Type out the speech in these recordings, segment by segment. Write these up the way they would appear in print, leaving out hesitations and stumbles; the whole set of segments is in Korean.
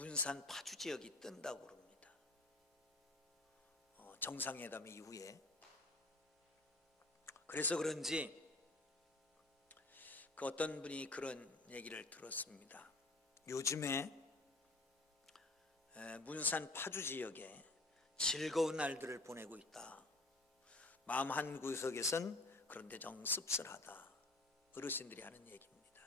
문산 파주 지역이 뜬다고 그럽니다. 정상회담 이후에. 그래서 그런지 그 어떤 분이 그런 얘기를 들었습니다. 요즘에 문산 파주 지역에 즐거운 날들을 보내고 있다. 마음 한 구석에선 그런데 좀 씁쓸하다. 어르신들이 하는 얘기입니다.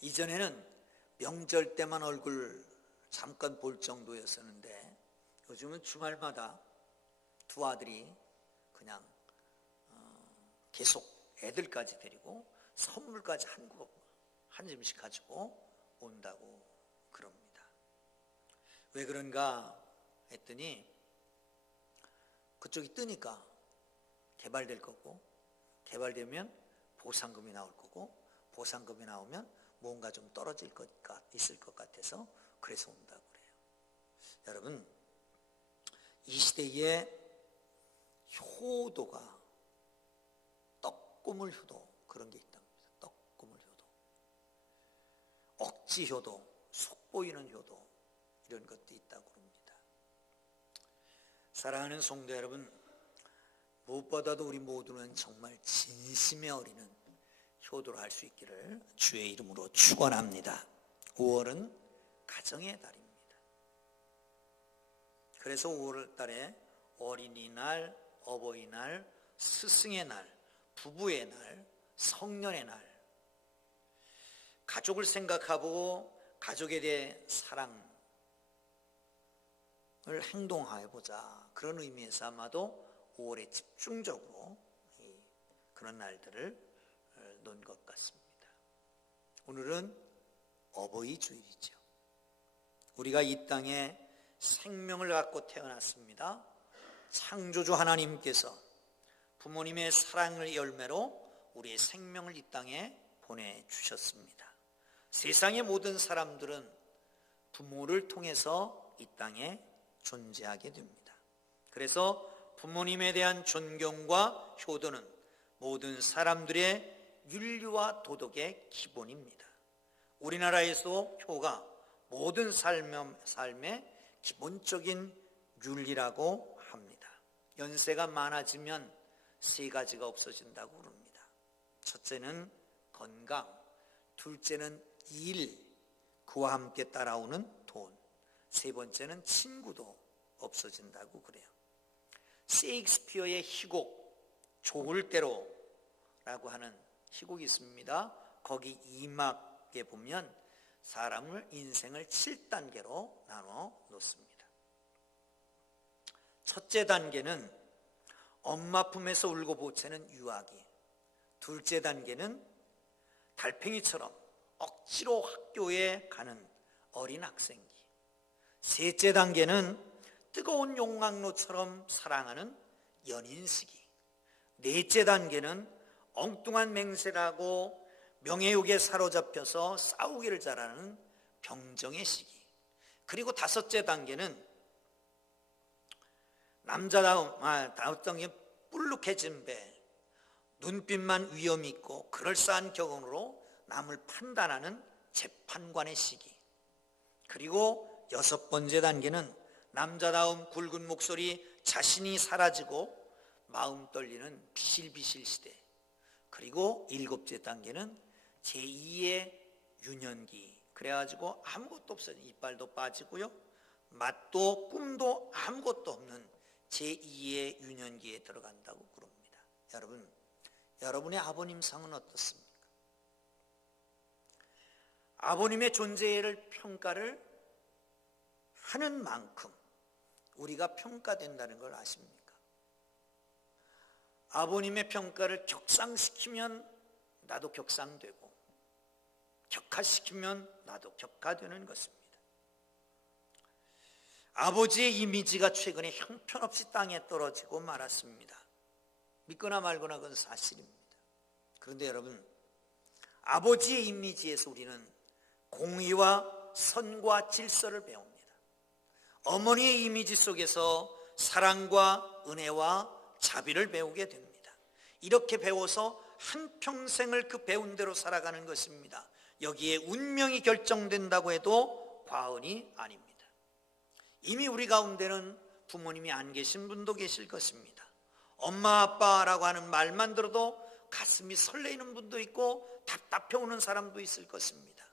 이전에는 명절 때만 얼굴 잠깐 볼 정도였었는데 요즘은 주말마다 두 아들이 그냥 계속 애들까지 데리고 선물까지 한 짐씩 가지고 온다고 그럽니다. 왜 그런가 했더니 그쪽이 뜨니까 개발될 거고, 개발되면 보상금이 나올 거고, 보상금이 나오면 뭔가 좀 떨어질 것 있을 것 같아서 그래서 온다고 그래요. 여러분, 이 시대에 효도가 떡고물 효도 그런 게 있답니다. 떡고물 효도, 억지 효도, 속보이는 효도 이런 것도 있다고 합니다. 사랑하는 성도 여러분, 무엇보다도 우리 모두는 정말 진심에 어리는 효도를 할 수 있기를 주의 이름으로 축원합니다. 5월은 가정의 달입니다. 그래서 5월 달에 어린이날, 어버이날, 스승의 날, 부부의 날, 성년의 날, 가족을 생각하고 가족에 대해 사랑을 행동해보자. 그런 의미에서 아마도 5월에 집중적으로 그런 날들을 놓은 것 같습니다. 오늘은 어버이 주일이죠. 우리가 이 땅에 생명을 갖고 태어났습니다. 창조주 하나님께서 부모님의 사랑을 열매로 우리의 생명을 이 땅에 보내주셨습니다. 세상의 모든 사람들은 부모를 통해서 이 땅에 존재하게 됩니다. 그래서 부모님에 대한 존경과 효도는 모든 사람들의 윤리와 도덕의 기본입니다. 우리나라에서 효가 모든 삶의 기본적인 윤리라고 합니다. 연세가 많아지면 세 가지가 없어진다고 합니다. 첫째는 건강, 둘째는 일, 그와 함께 따라오는 돈, 세 번째는 친구도 없어진다고 그래요. 셰익스피어의 희곡 좋을 대로라고 하는 희곡이 있습니다. 거기 2막에 보면 사람을 인생을 7단계로 나눠 놓습니다. 첫째 단계는 엄마 품에서 울고 보채는 유아기, 둘째 단계는 달팽이처럼 억지로 학교에 가는 어린 학생기, 셋째 단계는 뜨거운 용광로처럼 사랑하는 연인 시기, 넷째 단계는 엉뚱한 맹세라고 명예욕에 사로잡혀서 싸우기를 잘하는 병정의 시기, 그리고 다섯째 단계는 다섯 단계 뿔룩해진 배, 눈빛만 위험 있고 그럴싸한 격언으로 남을 판단하는 재판관의 시기, 그리고 여섯 번째 단계는 남자다움 굵은 목소리 자신이 사라지고 마음 떨리는 비실비실 시대, 그리고 일곱째 단계는 제2의 유년기, 그래가지고 아무것도 없어요. 이빨도 빠지고요, 맛도 꿈도 아무것도 없는 제2의 유년기에 들어간다고 그럽니다. 여러분, 여러분의 아버님 상은 어떻습니까? 아버님의 존재를 평가를 하는 만큼 우리가 평가된다는 걸 아십니까? 아버님의 평가를 격상시키면 나도 격상되고, 격하시키면 나도 격하되는 것입니다. 아버지의 이미지가 최근에 형편없이 땅에 떨어지고 말았습니다. 믿거나 말거나 그건 사실입니다. 그런데 여러분, 아버지의 이미지에서 우리는 공의와 선과 질서를 배웁니다. 어머니의 이미지 속에서 사랑과 은혜와 자비를 배우게 됩니다. 이렇게 배워서 한평생을 그 배운 대로 살아가는 것입니다. 여기에 운명이 결정된다고 해도 과언이 아닙니다. 이미 우리 가운데는 부모님이 안 계신 분도 계실 것입니다. 엄마 아빠라고 하는 말만 들어도 가슴이 설레이는 분도 있고 답답해 오는 사람도 있을 것입니다.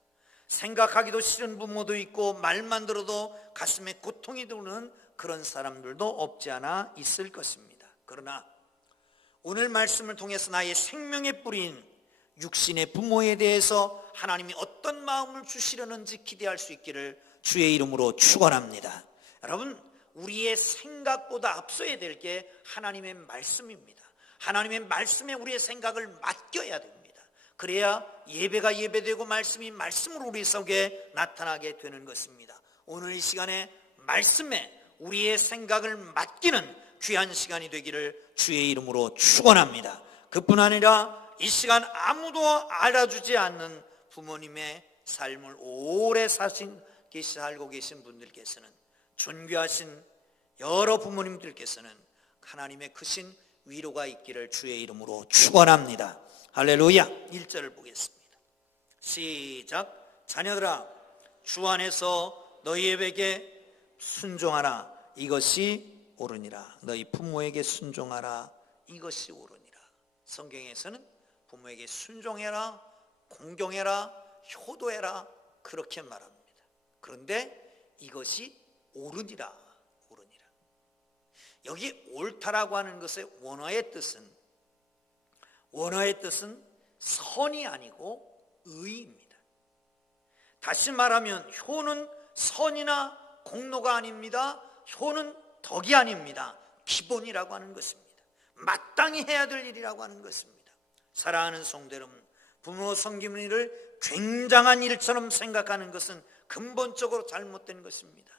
생각하기도 싫은 부모도 있고 말만 들어도 가슴에 고통이 드는 그런 사람들도 없지 않아 있을 것입니다. 그러나 오늘 말씀을 통해서 나의 생명의 뿌리인 육신의 부모에 대해서 하나님이 어떤 마음을 주시려는지 기대할 수 있기를 주의 이름으로 축원합니다. 여러분, 우리의 생각보다 앞서야 될 게 하나님의 말씀입니다. 하나님의 말씀에 우리의 생각을 맡겨야 됩니다. 그래야 예배가 예배되고 말씀이 말씀으로 우리 속에 나타나게 되는 것입니다. 오늘 이 시간에 말씀에 우리의 생각을 맡기는 귀한 시간이 되기를 주의 이름으로 축원합니다. 그뿐 아니라 이 시간 아무도 알아주지 않는 부모님의 삶을 오래 살고 계신 분들께서는, 존귀하신 여러 부모님들께서는 하나님의 크신 위로가 있기를 주의 이름으로 축원합니다. 할렐루야. 1절을 보겠습니다. 시작. 자녀들아, 주 안에서 너희에게 순종하라. 이것이 옳으니라. 너희 부모에게 순종하라. 이것이 옳으니라. 성경에서는 부모에게 순종해라, 공경해라, 효도해라 그렇게 말합니다. 그런데 이것이 옳으니라. 옳으니라. 여기 옳다라고 하는 것의 원어의 뜻은 선이 아니고 의입니다. 다시 말하면 효는 선이나 공로가 아닙니다. 효는 덕이 아닙니다. 기본이라고 하는 것입니다. 마땅히 해야 될 일이라고 하는 것입니다. 사랑하는 성도 여러분, 부모 섬기는 일을 굉장한 일처럼 생각하는 것은 근본적으로 잘못된 것입니다.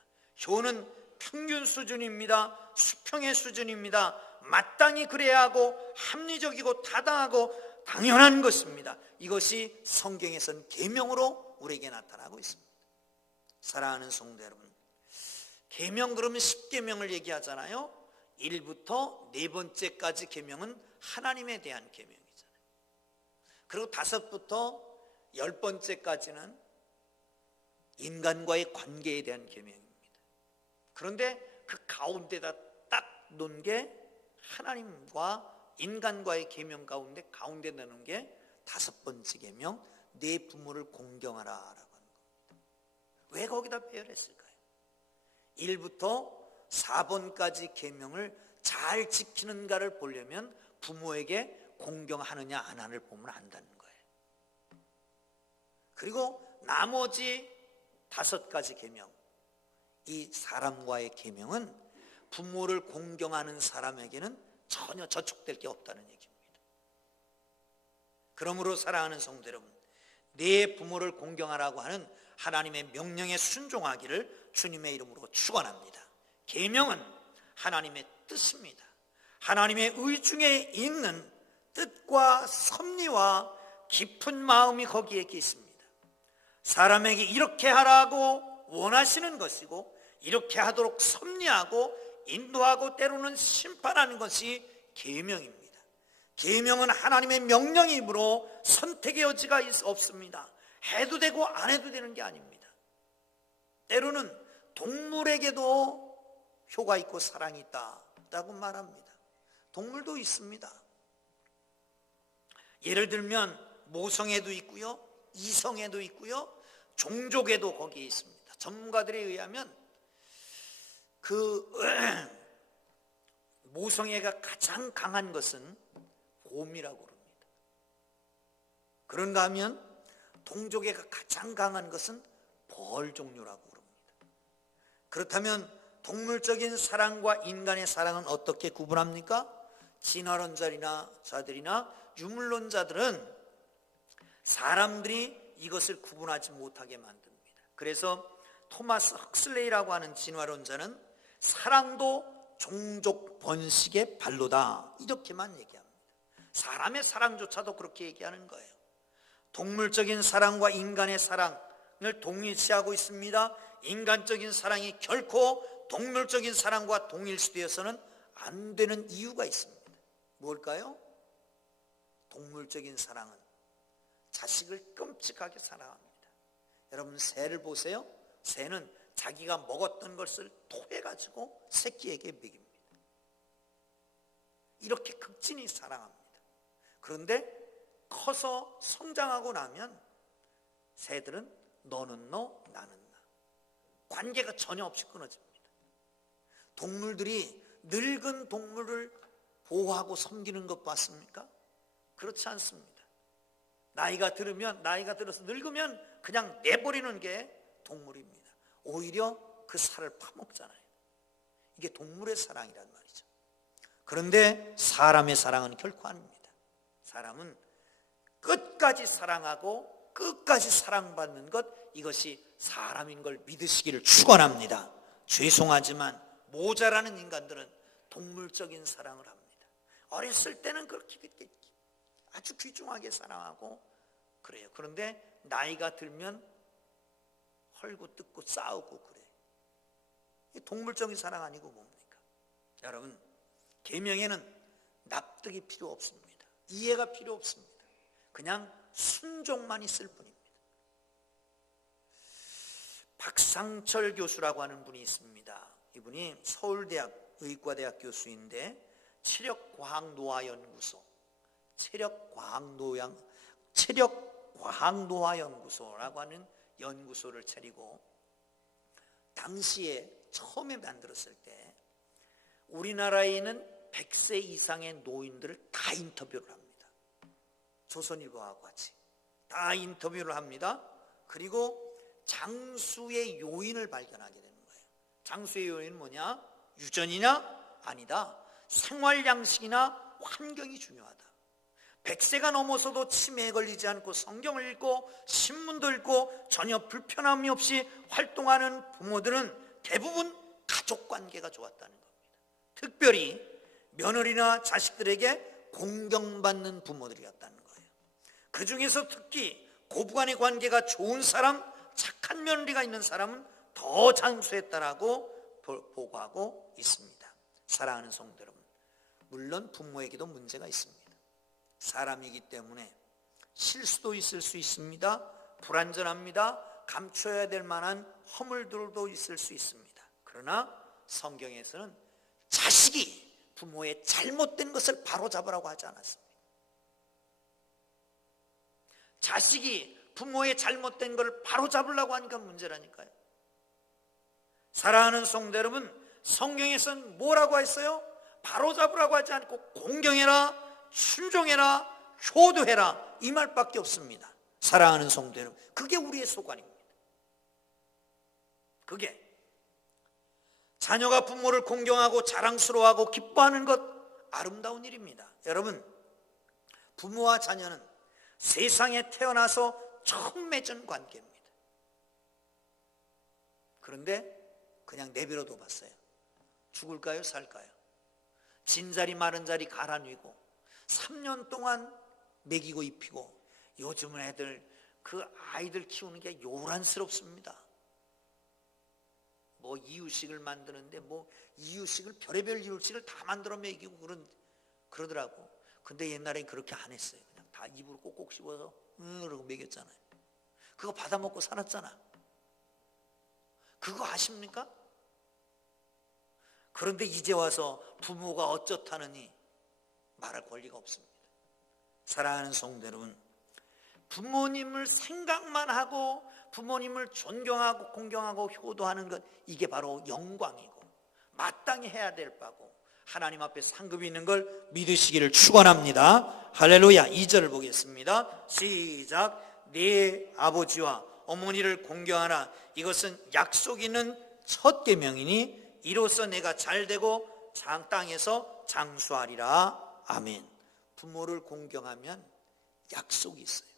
효는 평균 수준입니다. 수평의 수준입니다. 마땅히 그래야 하고 합리적이고 타당하고 당연한 것입니다. 이것이 성경에서는 계명으로 우리에게 나타나고 있습니다. 사랑하는 성도 여러분, 계명 그러면 10계명을 얘기하잖아요. 1부터 4번째까지 계명은 하나님에 대한 계명이잖아요. 그리고 5부터 10번째까지는 인간과의 관계에 대한 계명입니다. 그런데 그 가운데다 딱 놓은 게 하나님과 인간과의 계명 가운데 넣는 게 5번째 계명, 내 부모를 공경하라라고 하는 겁니다. 왜 거기다 배열했을까요? 1부터 4번까지 계명을 잘 지키는가를 보려면 부모에게 공경하느냐 안 하느냐를 보면 안다는 거예요. 그리고 나머지 5가지 계명, 이 사람과의 계명은 부모를 공경하는 사람에게는 전혀 저촉될 게 없다는 얘기입니다. 그러므로 사랑하는 성도 여러분, 내 부모를 공경하라고 하는 하나님의 명령에 순종하기를 주님의 이름으로 축원합니다. 계명은 하나님의 뜻입니다. 하나님의 의중에 있는 뜻과 섭리와 깊은 마음이 거기에 있습니다. 사람에게 이렇게 하라고 원하시는 것이고, 이렇게 하도록 섭리하고 인도하고 때로는 심판하는 것이 계명입니다. 계명은 하나님의 명령이므로 선택의 여지가 없습니다. 해도 되고 안 해도 되는 게 아닙니다. 때로는 동물에게도 효가 있고 사랑이 있다고 말합니다. 동물도 있습니다. 예를 들면 모성애도 있고요, 이성애도 있고요, 종족애도 거기에 있습니다. 전문가들에 의하면 모성애가 가장 강한 것은 곰이라고 그럽니다. 그런가 하면 동족애가 가장 강한 것은 벌 종류라고 그럽니다. 그렇다면 동물적인 사랑과 인간의 사랑은 어떻게 구분합니까? 진화론자들이나 유물론자들은 사람들이 이것을 구분하지 못하게 만듭니다. 그래서 토마스 헉슬레이라고 하는 진화론자는 사랑도 종족 번식의 발로다, 이렇게만 얘기합니다. 사람의 사랑조차도 그렇게 얘기하는 거예요. 동물적인 사랑과 인간의 사랑을 동일시하고 있습니다. 인간적인 사랑이 결코 동물적인 사랑과 동일시되어서는 안 되는 이유가 있습니다. 뭘까요? 동물적인 사랑은 자식을 끔찍하게 사랑합니다. 여러분, 새를 보세요. 새는 자기가 먹었던 것을 토해가지고 새끼에게 먹입니다. 이렇게 극진히 사랑합니다. 그런데 커서 성장하고 나면 새들은 너는 너, 나는 나. 관계가 전혀 없이 끊어집니다. 동물들이 늙은 동물을 보호하고 섬기는 것 봤습니까? 그렇지 않습니다. 나이가 들어서 늙으면 그냥 내버리는 게 동물입니다. 오히려 그 살을 파먹잖아요. 이게 동물의 사랑이란 말이죠. 그런데 사람의 사랑은 결코 아닙니다. 사람은 끝까지 사랑하고 끝까지 사랑받는 것, 이것이 사람인 걸 믿으시기를 축원합니다. 죄송하지만 모자라는 인간들은 동물적인 사랑을 합니다. 어렸을 때는 그렇게 아주 귀중하게 사랑하고 그래요. 그런데 나이가 들면 헐고 뜯고 싸우고 그래요. 동물적인 사랑 아니고 뭡니까? 여러분, 계명에는 납득이 필요 없습니다. 이해가 필요 없습니다. 그냥 순종만 있을 뿐입니다. 박상철 교수라고 하는 분이 있습니다. 이분이 서울대학 의과대학 교수인데 체력과학노화연구소, 체력과학노화연구소라고 하는 연구소를 차리고 당시에 처음에 만들었을 때 우리나라에 있는 100세 이상의 노인들을 다 인터뷰를 합니다. 조선일보하고 같이 다 인터뷰를 합니다. 그리고 장수의 요인을 발견하게 되는 거예요. 장수의 요인은 뭐냐? 유전이냐? 아니다. 생활 양식이나 환경이 중요하다. 100세가 넘어서도 치매에 걸리지 않고 성경을 읽고 신문도 읽고 전혀 불편함이 없이 활동하는 부모들은 대부분 가족 관계가 좋았다는 겁니다. 특별히 며느리나 자식들에게 공경받는 부모들이었다는 거예요. 그 중에서 특히 고부간의 관계가 좋은 사람, 착한 며느리가 있는 사람은 더 장수했다라고 보고하고 있습니다. 사랑하는 성도 여러분, 물론 부모에게도 문제가 있습니다. 사람이기 때문에 실수도 있을 수 있습니다. 불완전합니다. 감춰야 될 만한 허물들도 있을 수 있습니다. 그러나 성경에서는 자식이 부모의 잘못된 것을 바로잡으라고 하지 않았습니다. 자식이 부모의 잘못된 것을 바로잡으려고 하니까 문제라니까요. 사랑하는 성도 여러분, 성경에서는 뭐라고 했어요? 바로잡으라고 하지 않고 공경해라, 순종해라, 효도해라, 이 말밖에 없습니다. 사랑하는 성도 여러분, 그게 우리의 소관입니다. 그게 자녀가 부모를 공경하고 자랑스러워하고 기뻐하는 것, 아름다운 일입니다. 여러분, 부모와 자녀는 세상에 태어나서 처음 맺은 관계입니다. 그런데 그냥 내버려둬 봤어요. 죽을까요? 살까요? 진자리 마른 자리 갈아뉘고 3년 동안 먹이고 입히고, 요즘은 애들 그 아이들 키우는 게 요란스럽습니다. 뭐 이유식을 만드는데 뭐 이유식을 별의별 이유식을 다 만들어 먹이고 그러더라고. 근데 옛날엔 그렇게 안 했어요. 그냥 다 입으로 꼭꼭 씹어서 그러고 먹였잖아요. 그거 받아 먹고 살았잖아. 그거 아십니까? 그런데 이제 와서 부모가 어쩌다느니 말할 권리가 없습니다. 사랑하는 성도 여러분, 부모님을 생각만 하고 부모님을 존경하고 공경하고 효도하는 것, 이게 바로 영광이고 마땅히 해야 될 바고 하나님 앞에 상급이 있는 걸 믿으시기를 축원합니다. 할렐루야. 2절을 보겠습니다. 시작. 네 아버지와 어머니를 공경하라. 이것은 약속 있는 첫 계명이니 이로써 내가 잘되고 땅에서 장수하리라. 아멘. 부모를 공경하면 약속이 있어요.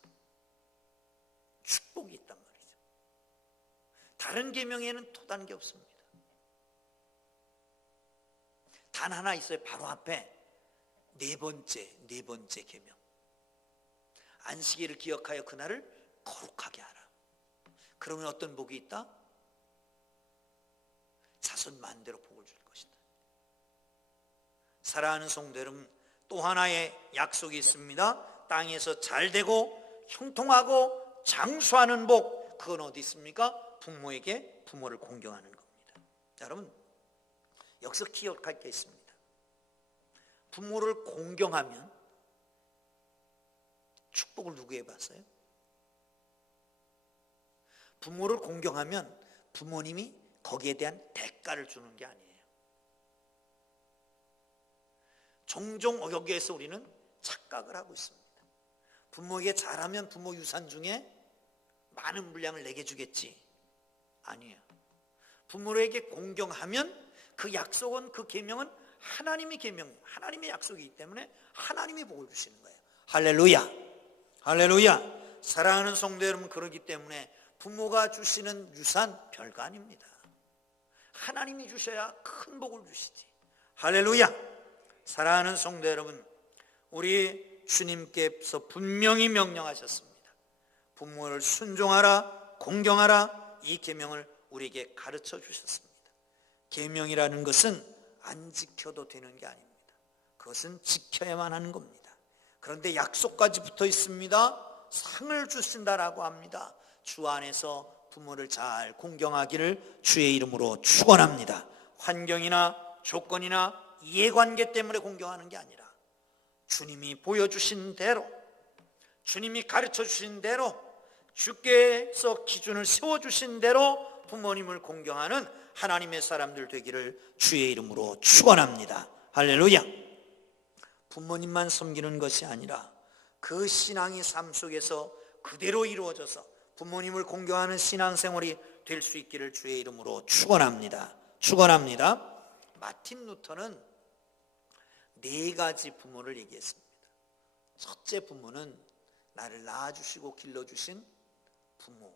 축복이 있단 말이죠. 다른 계명에는 또 다른 게 없습니다. 단 하나 있어요. 바로 앞에 네 번째 계명. 안식일을 기억하여 그날을 거룩하게 하라. 그러면 어떤 복이 있다? 자손 만대로 복을 줄 것이다. 사랑하는 성도 여러분, 또 하나의 약속이 있습니다. 땅에서 잘되고 형통하고 장수하는 복, 그건 어디 있습니까? 부모를 공경하는 겁니다. 자, 여러분, 여기서 기억할 게 있습니다. 부모를 공경하면 축복을 누구에게 받아요? 부모를 공경하면 부모님이 거기에 대한 대가를 주는 게 아니에요. 종종 여기에서 우리는 착각을 하고 있습니다. 부모에게 잘하면 부모 유산 중에 많은 물량을 내게 주겠지. 아니에요. 부모에게 공경하면 그 약속은, 그 계명은 하나님의 계명, 하나님의 약속이기 때문에 하나님이 복을 주시는 거예요. 할렐루야, 할렐루야. 사랑하는 성도 여러분, 그러기 때문에 부모가 주시는 유산 별거 아닙니다. 하나님이 주셔야 큰 복을 주시지. 할렐루야. 사랑하는 성도 여러분, 우리 주님께서 분명히 명령하셨습니다. 부모를 순종하라, 공경하라, 이 계명을 우리에게 가르쳐 주셨습니다. 계명이라는 것은 안 지켜도 되는 게 아닙니다. 그것은 지켜야만 하는 겁니다. 그런데 약속까지 붙어 있습니다. 상을 주신다라고 합니다. 주 안에서 부모를 잘 공경하기를 주의 이름으로 축원합니다. 환경이나 조건이나 이해관계 때문에 공경하는 게 아니라 주님이 보여주신 대로, 주님이 가르쳐 주신 대로, 주께서 기준을 세워주신 대로 부모님을 공경하는 하나님의 사람들 되기를 주의 이름으로 축원합니다. 할렐루야. 부모님만 섬기는 것이 아니라 그 신앙의 삶 속에서 그대로 이루어져서 부모님을 공경하는 신앙생활이 될 수 있기를 주의 이름으로 축원합니다. 축원합니다. 마틴 루터는 4가지 부모를 얘기했습니다. 첫째 부모는 나를 낳아주시고 길러주신 부모.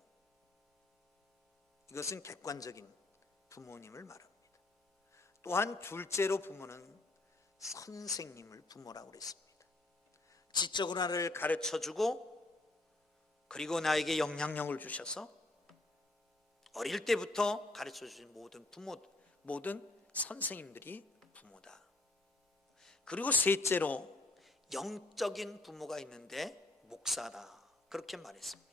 이것은 객관적인 부모님을 말합니다. 또한 둘째로 부모는 선생님을 부모라고 그랬습니다. 지적으로 나를 가르쳐주고 그리고 나에게 영향력을 주셔서 어릴 때부터 가르쳐주신 모든 선생님들이 부모다. 그리고 셋째로 영적인 부모가 있는데 목사다, 그렇게 말했습니다.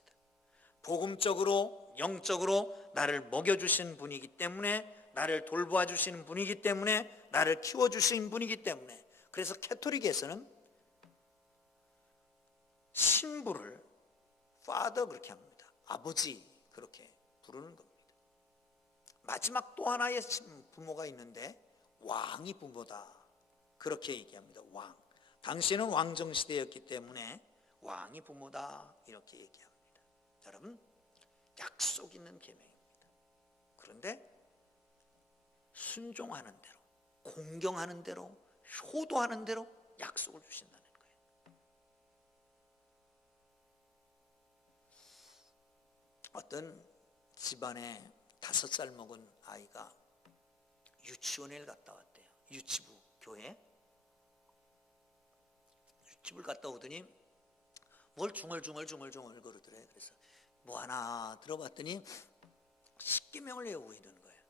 복음적으로 영적으로 나를 먹여주신 분이기 때문에, 나를 돌보아 주시는 분이기 때문에, 나를 키워주신 분이기 때문에, 그래서 캐토릭에서는 신부를 father 그렇게 합니다. 아버지 그렇게 부르는 겁니다. 마지막 또 하나의 부모가 있는데 왕이 부모다, 그렇게 얘기합니다. 왕. 당시에는 왕정시대였기 때문에 왕이 부모다, 이렇게 얘기합니다. 여러분, 약속 있는 계명입니다. 그런데 순종하는 대로, 공경하는 대로, 효도하는 대로 약속을 주신다는 거예요. 어떤 집안에 5살 먹은 아이가 유치원에 갔다 왔대요. 유치부 교회. 유치부를 갔다 오더니 뭘 중얼중얼 그러더래. 그래서 뭐 하나 들어봤더니 10계명을 외우고 있는 거예요.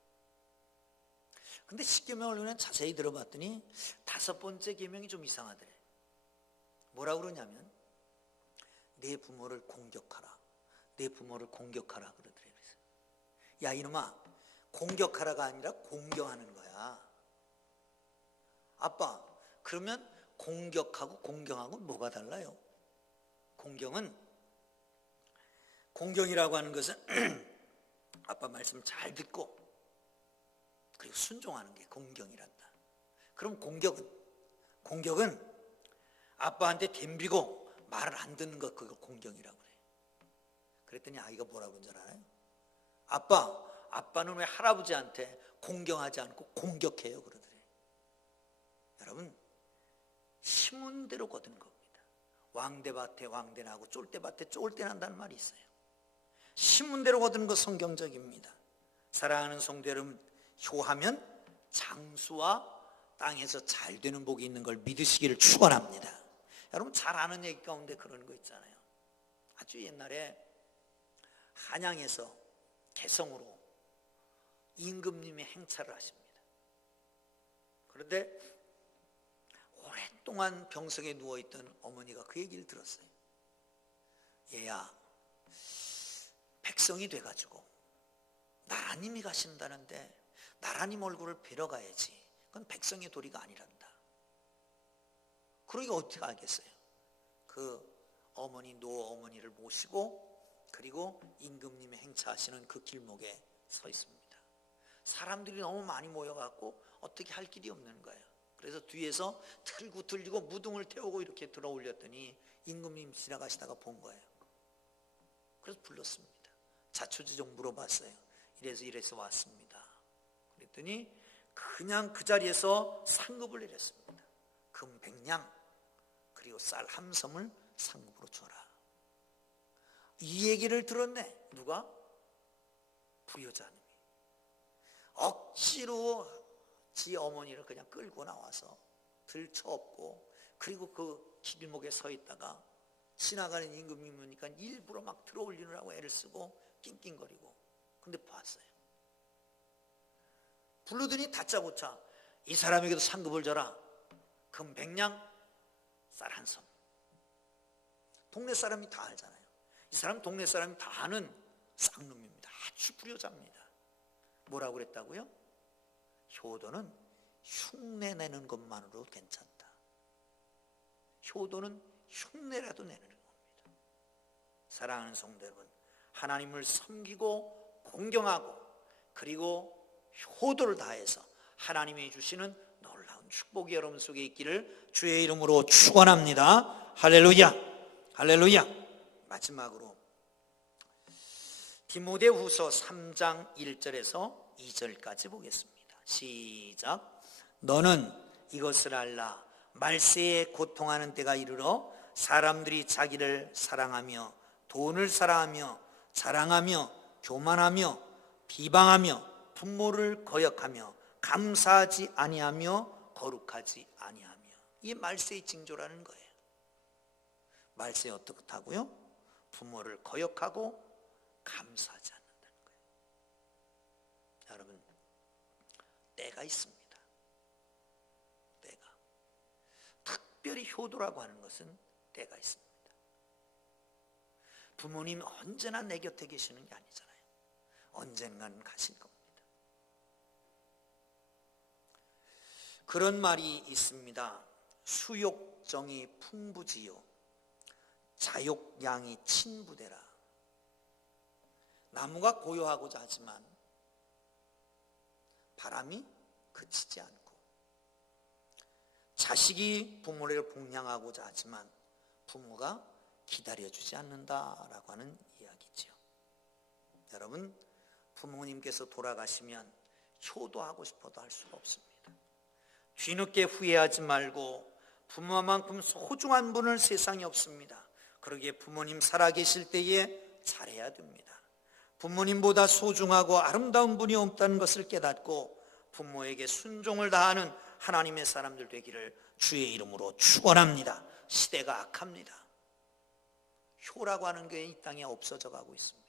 근데 10계명을 외우면 자세히 들어봤더니 5번째 계명이 좀 이상하더래. 뭐라고 그러냐면 내 부모를 공격하라, 내 부모를 공격하라 그러더래. 그래서 야 이놈아, 공격하라가 아니라 공경하는 거야. 아빠, 그러면 공격하고 공경하고 뭐가 달라요? 공경이라고 하는 것은 아빠 말씀 잘 듣고 그리고 순종하는 게 공경이란다. 그럼 공격은 아빠한테 덤비고 말을 안 듣는 것, 그걸 공경이라고 그래. 그랬더니 아이가 뭐라고 그런 줄 알아요? 아빠는 왜 할아버지한테 공경하지 않고 공격해요? 그러더래. 여러분, 심은 대로 거두는 겁니다. 왕대밭에 왕대나고 쫄대밭에 쫄대난다는 말이 있어요. 심은 대로 거두는 것 성경적입니다. 사랑하는 성도 여러분, 효하면 장수와 땅에서 잘 되는 복이 있는 걸 믿으시기를 축원합니다. 여러분, 잘 아는 얘기 가운데 그런 거 있잖아요. 아주 옛날에 한양에서 개성으로 임금님이 행차를 하십니다. 그런데 오랫동안 병석에 누워있던 어머니가 그 얘기를 들었어요. 얘야, 백성이 돼가지고 나라님이 가신다는데 나라님 얼굴을 뵈러 가야지. 그건 백성의 도리가 아니란다. 그러니까 어떻게 알겠어요? 그 어머니, 노 어머니를 모시고 그리고 임금님이 행차하시는 그 길목에 서 있습니다. 사람들이 너무 많이 모여갖고 어떻게 할 길이 없는 거예요. 그래서 뒤에서 틀고 무등을 태우고 이렇게 들어 올렸더니 임금님 지나가시다가 본 거예요. 그래서 불렀습니다. 자초지종 물어봤어요. 이래서 왔습니다. 그랬더니 그냥 그 자리에서 상급을 내렸습니다. 금 100냥 그리고 쌀 한 섬을 상급으로 줘라. 이 얘기를 들었네. 누가? 부여자님이. 억지로 지 어머니를 그냥 끌고 나와서 들쳐업고 그리고 그 길목에 서 있다가 지나가는 임금님이니까 일부러 막 들어올리느라고 애를 쓰고 낑낑거리고. 근데 봤어요. 부르더니 다짜고짜 이 사람에게도 상급을 줘라. 금 100냥 쌀 한 섬. 동네 사람이 다 알잖아요. 이 사람 동네 사람이 다 아는 쌍놈입니다. 아주 불효자입니다. 뭐라고 그랬다고요? 효도는 흉내내는 것만으로도 괜찮다. 효도는 흉내라도 내는 겁니다. 사랑하는 성도 여러분, 하나님을 섬기고 공경하고 그리고 효도를 다해서 하나님이 주시는 놀라운 축복이 여러분 속에 있기를 주의 이름으로 축원합니다. 할렐루야. 할렐루야. 마지막으로 디모데후서 3장 1절에서 2절까지 보겠습니다. 시작. 너는 이것을 알라. 말세에 고통하는 때가 이르러 사람들이 자기를 사랑하며 돈을 사랑하며 자랑하며 교만하며 비방하며 부모를 거역하며 감사하지 아니하며 거룩하지 아니하며. 이게 말세의 징조라는 거예요. 말세에 어떻다고요? 부모를 거역하고 감사하지 않는다는 거예요. 여러분, 때가 있습니다. 때가. 특별히 효도라고 하는 것은 때가 있습니다. 부모님 언제나 내 곁에 계시는 게 아니잖아요. 언젠가는 가실 겁니다. 그런 말이 있습니다. 수욕정이 풍부지요 자욕양이 친부되라. 나무가 고요하고자 하지만 바람이 그치지 않고, 자식이 부모를 봉양하고자 하지만 부모가 기다려주지 않는다라고 하는 이야기죠. 여러분, 부모님께서 돌아가시면 효도하고 싶어도 할 수가 없습니다. 뒤늦게 후회하지 말고 부모만큼 소중한 분을 세상에 없습니다. 그러기에 부모님 살아계실 때에 잘해야 됩니다. 부모님보다 소중하고 아름다운 분이 없다는 것을 깨닫고 부모에게 순종을 다하는 하나님의 사람들 되기를 주의 이름으로 축원합니다. 시대가 악합니다. 효라고 하는 게 이 땅에 없어져 가고 있습니다.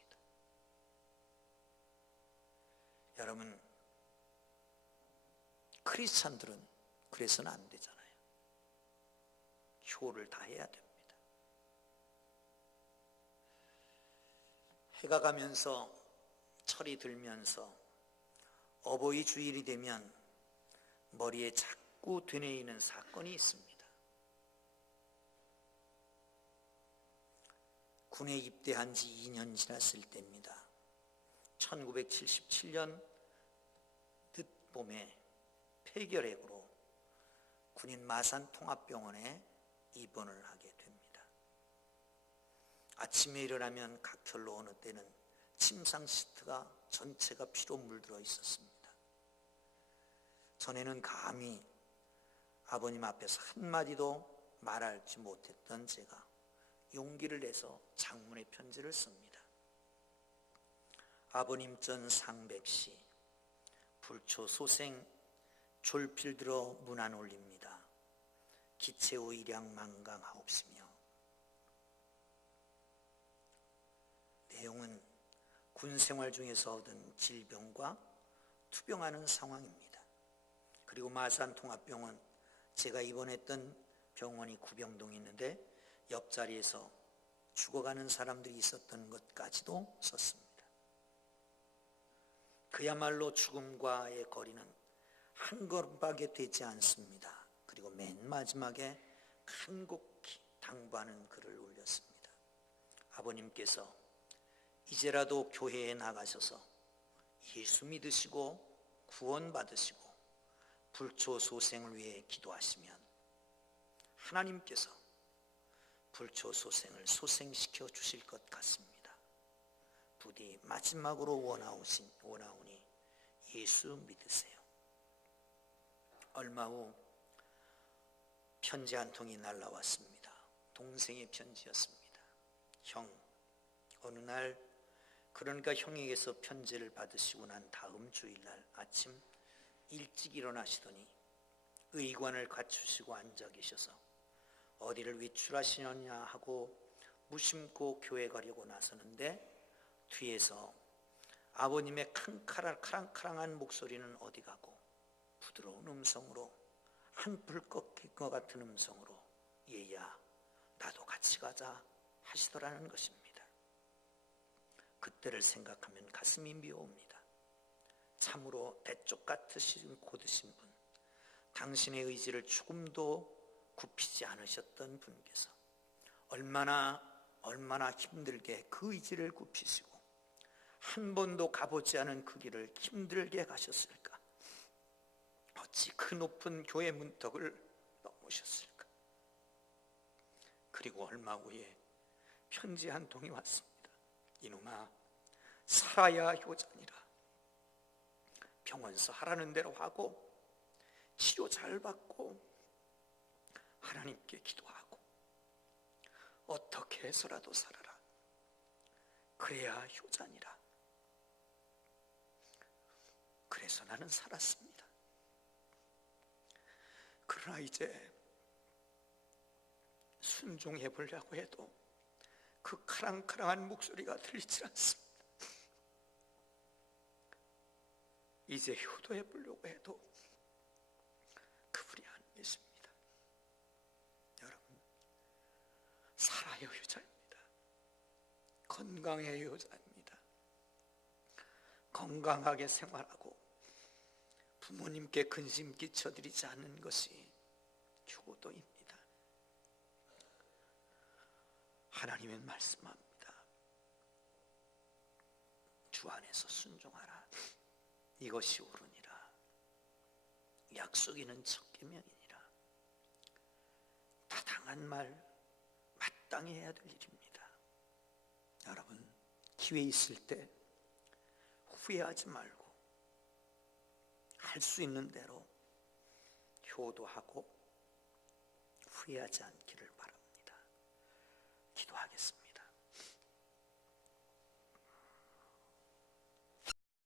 여러분, 크리스찬들은 그래서는 안 되잖아요. 효를 다해야 됩니다. 해가 가면서 철이 들면서 어버이 주일이 되면 머리에 자꾸 되뇌이는 사건이 있습니다. 군에 입대한 지 2년 지났을 때입니다. 1977년 늦봄에 폐결핵으로 군인 마산 통합병원에 입원을 하게 됩니다. 아침에 일어나면 각혈로 어느 때는 침상 시트가 전체가 피로 물들어 있었습니다. 전에는 감히 아버님 앞에서 한마디도 말하지 못했던 제가 용기를 내서 장문의 편지를 씁니다. 아버님 전 상백시 불초 소생 졸필 들어 문안 올립니다. 기체후 일양 만강하옵시며. 내용은 군생활 중에서 얻은 질병과 투병하는 상황입니다. 그리고 마산통합병원, 제가 입원했던 병원이 구병동에 있는데 옆자리에서 죽어가는 사람들이 있었던 것까지도 썼습니다. 그야말로 죽음과의 거리는 한 걸음밖에 되지 않습니다. 그리고 맨 마지막에 간곡히 당부하는 글을 올렸습니다. 아버님께서 이제라도 교회에 나가셔서 예수 믿으시고 구원받으시고 불초소생을 위해 기도하시면 하나님께서 불초소생을 소생시켜 주실 것 같습니다. 부디 마지막으로 원하오니 예수 믿으세요. 얼마 후 편지 한 통이 날라왔습니다. 동생의 편지였습니다. 형, 어느 날, 그러니까 형에게서 편지를 받으시고 난 다음 주일날 아침 일찍 일어나시더니 의관을 갖추시고 앉아 계셔서 어디를 외출하시느냐 하고 무심코 교회 가려고 나서는데 뒤에서 아버님의 카랑카랑한 목소리는 어디 가고 부드러운 음성으로, 한불 꺾일 것 같은 음성으로 얘야 나도 같이 가자 하시더라는 것입니다. 그때를 생각하면 가슴이 미어옵니다. 참으로 대쪽 같으신 고드신 분, 당신의 의지를 조금도 굽히지 않으셨던 분께서 얼마나 힘들게 그 의지를 굽히시고 한 번도 가보지 않은 그 길을 힘들게 가셨을까? 어찌 그 높은 교회 문턱을 넘으셨을까? 그리고 얼마 후에 편지 한 통이 왔습니다. 이놈아, 살아야 효자니라. 병원서 하라는 대로 하고 치료 잘 받고 하나님께 기도하고 어떻게 해서라도 살아라. 그래야 효자니라. 그래서 나는 살았습니다. 그러나 이제 순종해 보려고 해도 그 카랑카랑한 목소리가 들리질 않습니다. 이제 효도해 보려고 해도 그분이 안 계십니다. 여러분, 살아야 효자입니다. 건강해야 효자입니다. 건강하게 생활하고 부모님께 근심 끼쳐드리지 않는 것이 효도입니다. 하나님은 말씀합니다. 주 안에서 순종하라. 이것이 옳으니라. 약속이는 첫 계명이니라. 타당한 말, 마땅히 해야 될 일입니다. 여러분, 기회 있을 때 후회하지 말고 할 수 있는 대로 효도하고 후회하지 않기를 바랍니다. 기도하겠습니다.